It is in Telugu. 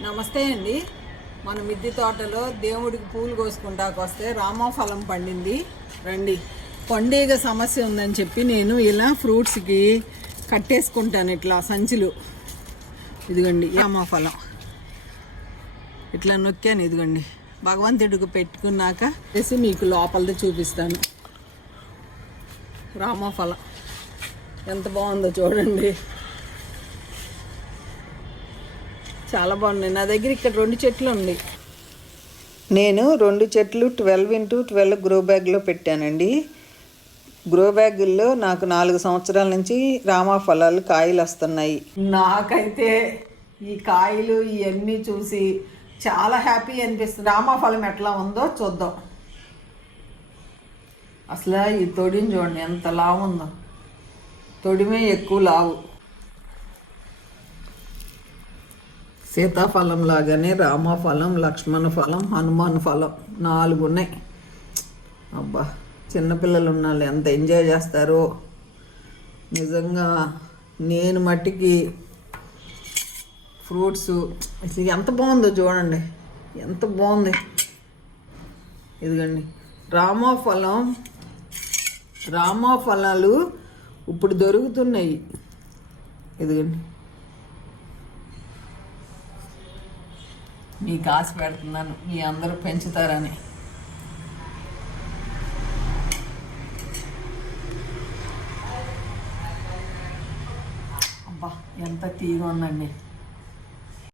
నమస్తే అండి. మన మిద్ది తోటలో దేవుడికి పూలు కోసుకుంటాకు వస్తే రామఫలం పండింది. రండి. పండుగ సమస్య ఉందని చెప్పి నేను ఇలా ఫ్రూట్స్కి కట్టేసుకుంటాను ఇట్లా సంచులు. ఇదిగోండి రామఫలం. ఇట్లా నొక్కాను ఇదిగోండి. భగవంతుడికి పెట్టుకున్నాక వేసి మీకు లోపలది చూపిస్తాను. రామఫలం. ఎంత బాగుందో చూడండి. చాలా బాగున్నాయి. నా దగ్గర ఇక్కడ రెండు చెట్లు ఉన్నాయి నేను రెండు చెట్లు ట్వెల్వ్ ఇంటూ ట్వెల్వ్ గ్రో బ్యాగ్లో పెట్టానండి. గ్రో బ్యాగుల్లో నాకు నాలుగు సంవత్సరాల నుంచి రామా ఫలాలు కాయలు వస్తున్నాయి. నాకైతే ఈ కాయలు ఇవన్నీ చూసి చాలా హ్యాపీ అనిపిస్తుంది. రామా ఫలం ఎట్లా ఉందో చూద్దాం. అసలు ఈ తొడిని చూడండి ఎంత లావు ఉందో. తొడిమే ఎక్కువ లావు. సీతాఫలం లాగానే రామఫలం లక్ష్మణ ఫలం హనుమాన్ ఫలం నాలుగు ఉన్నాయి అబ్బా చిన్నపిల్లలు ఉన్నారు ఎంత ఎంజాయ్ చేస్తారో. నిజంగా నేను మట్టికి ఫ్రూట్స్ అసలు ఎంత బాగుందో చూడండి ఎంత బాగుంది. ఇదిగండి రామఫలం రామఫలాలు ఇప్పుడు దొరుకుతున్నాయి. ఇదిగండి మీకు ఆశ పెడుతున్నాను మీ అందరూ పెంచుతారని. అబ్బా ఎంత తీగ ఉందండి.